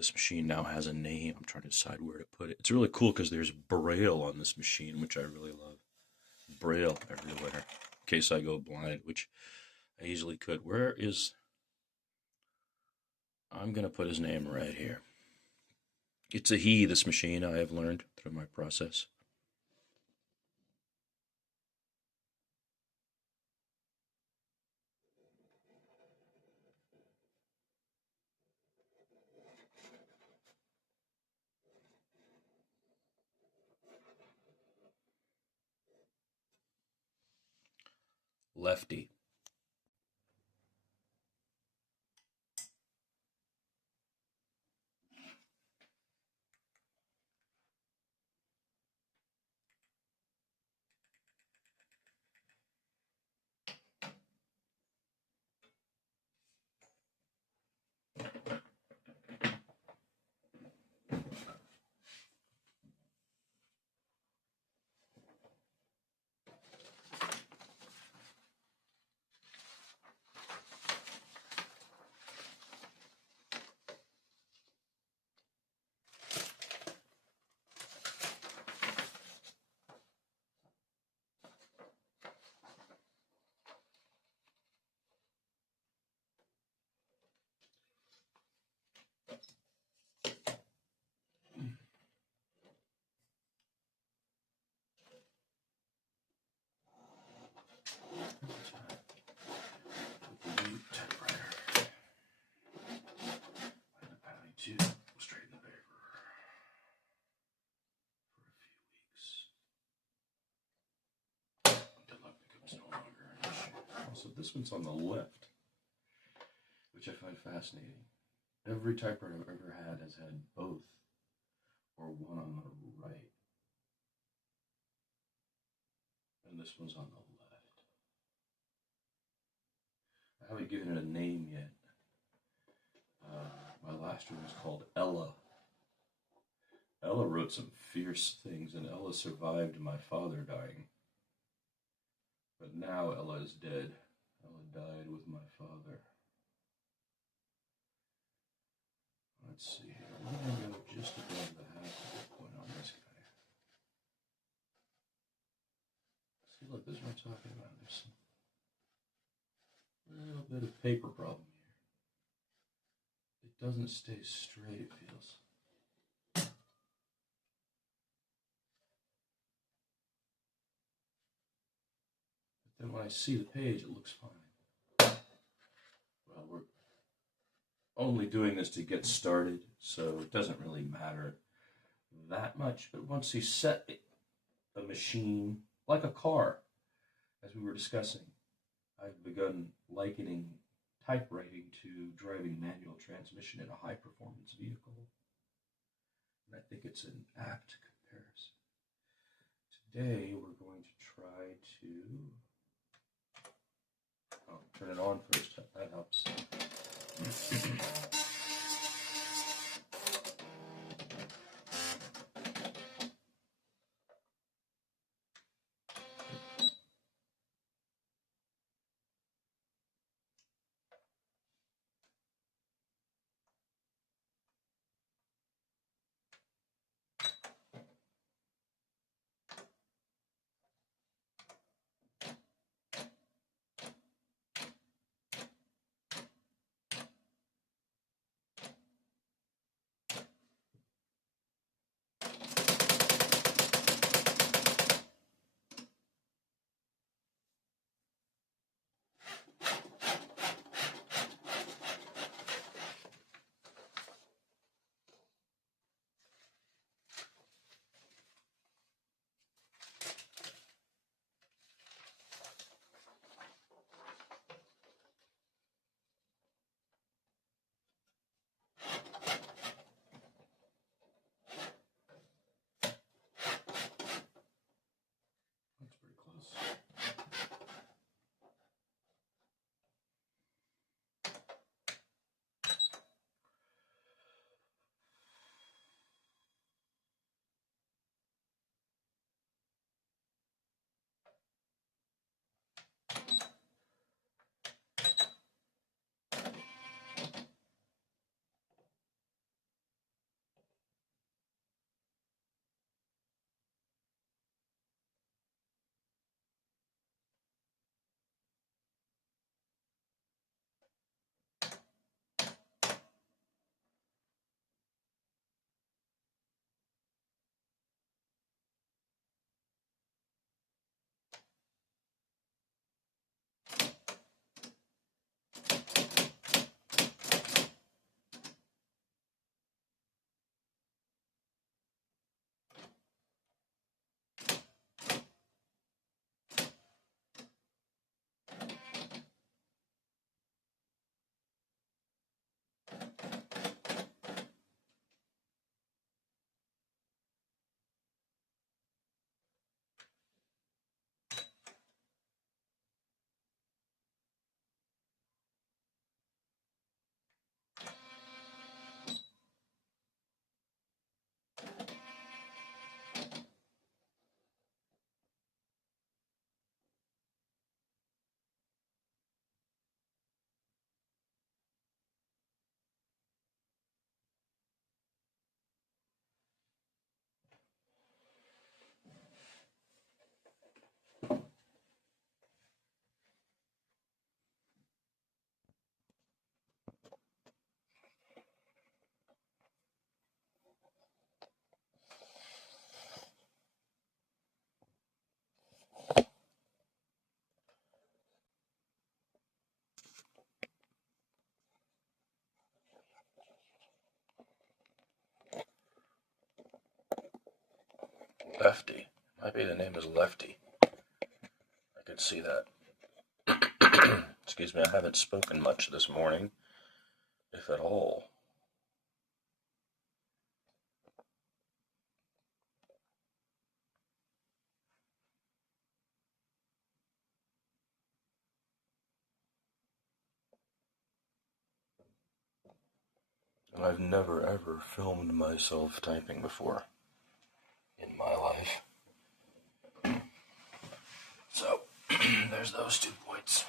This machine now has a name. I'm trying to decide where to put it. It's really cool because there's Braille on this machine, which I really love. Braille everywhere, in case I go blind, which I easily could. Where is... I'm going to put his name right here. It's a he, this machine, I have learned through my process. Lefty. Typewriter. And the padding too. Straighten the paper for a few weeks until it becomes no longer an issue. Also, this one's on the left, which I find fascinating. Every typewriter I've ever had has had both, or one on the right, and this one's on the left. I haven't given it a name yet. My last one was called Ella. Ella wrote some fierce things, and Ella survived my father dying. But now Ella is dead. Ella died with my father. Let's see here. I'm going to go just above the halfway point on this guy. See, look, this is what I'm talking about. There's some little bit of paper problem here. It doesn't stay straight, it feels. But then when I see the page, it looks fine. Well, we're only doing this to get started, so it doesn't really matter that much. But once you set a machine, like a car, as we were discussing, I've begun likening typewriting to driving manual transmission in a high-performance vehicle. And I think it's an apt comparison. Today, we're going to try to... turn it on first. That helps. Lefty. Might be the name is Lefty. I could see that. Excuse me, I haven't spoken much this morning, if at all. And I've never ever filmed myself typing before in my life. So, there's those 2 points.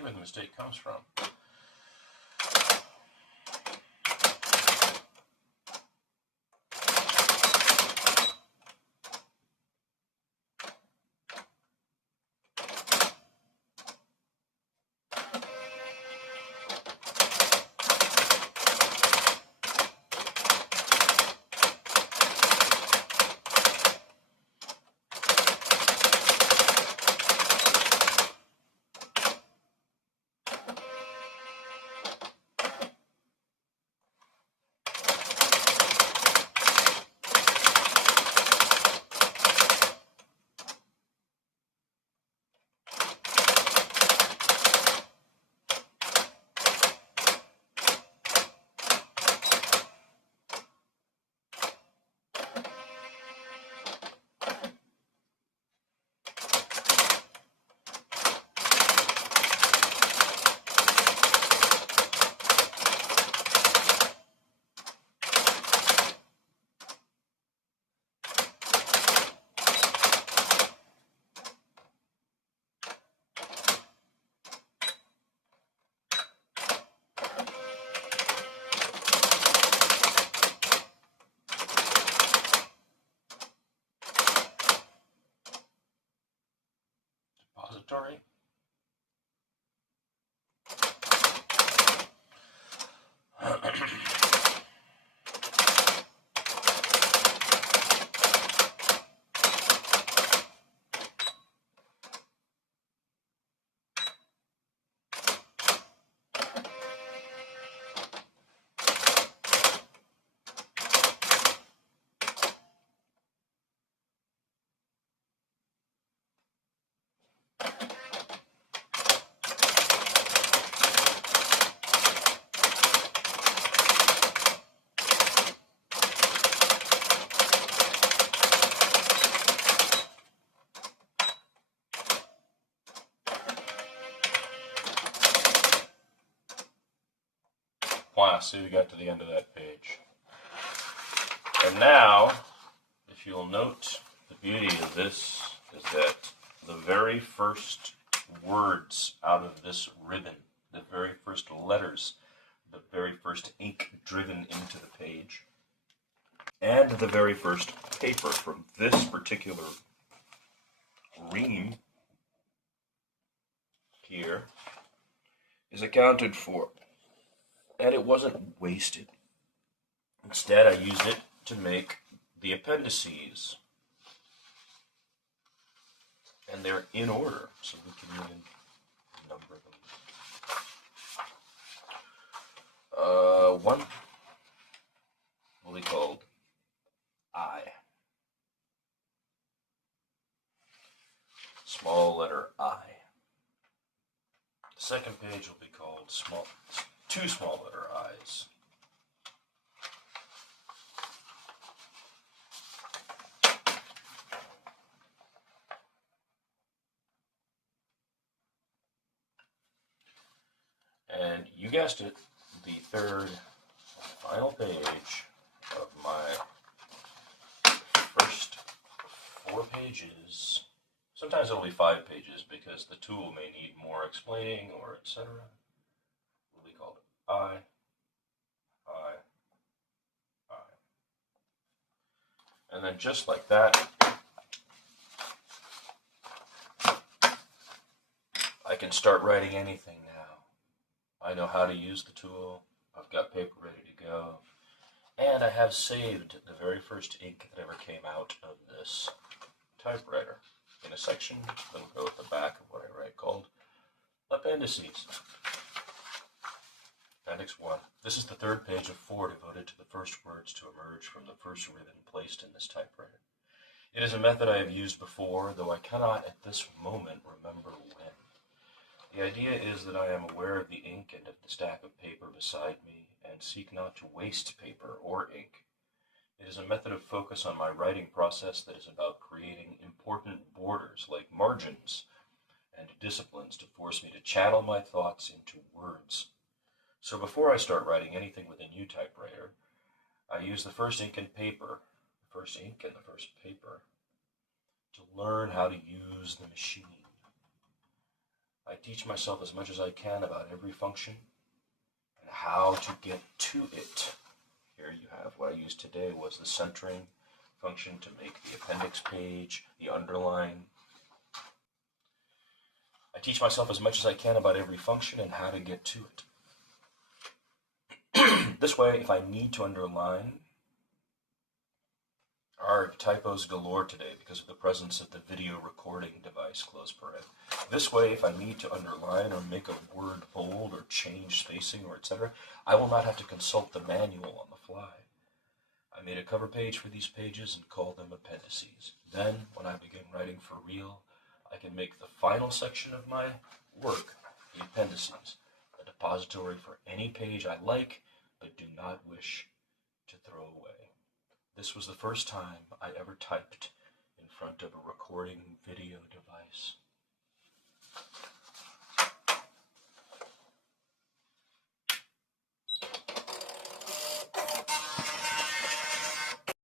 see where the mistake comes from. Depository. Wow, see, we got to the end of that page. And now, if you'll note, the beauty of this is that the very first words out of this ribbon, the very first letters, the very first ink driven into the page, and the very first paper from this particular ream here is accounted for. And it wasn't wasted. Instead, I used it to make the appendices. And they're in order, so we can even number them. One will be called I. Small letter I. The second page will be called two small letter I's. And you guessed it, the third final page of my first 4 pages, sometimes it'll be 5 pages because the tool may need more explaining or etc. Will be called I. And then just like that, I can start writing anything now. I know how to use the tool, I've got paper ready to go, and I have saved the very first ink that ever came out of this typewriter in a section that'll go at the back of what I write called Appendices. Appendix 1. This is the third page of 4 devoted to the first words to emerge from the first ribbon placed in this typewriter. It is a method I have used before, though I cannot at this moment remember when. The idea is that I am aware of the ink and of the stack of paper beside me, and seek not to waste paper or ink. It is a method of focus on my writing process that is about creating important borders like margins and disciplines to force me to channel my thoughts into words. So before I start writing anything with a new typewriter, I use the first ink and paper, the first ink and the first paper, to learn how to use the machine. I teach myself as much as I can about every function and how to get to it. Here you have what I used today was the centering function to make the appendix page, the underline. I teach myself as much as I can about every function and how to get to it. This way, if I need to underline, are typos galore today because of the presence of the video recording device, close paren. This way, if I need to underline or make a word bold or change spacing or etc., I will not have to consult the manual on the fly. I made a cover page for these pages and called them appendices. Then, when I begin writing for real, I can make the final section of my work the appendices, a depository for any page I like but do not wish to throw away. This was the first time I ever typed in front of a recording video device.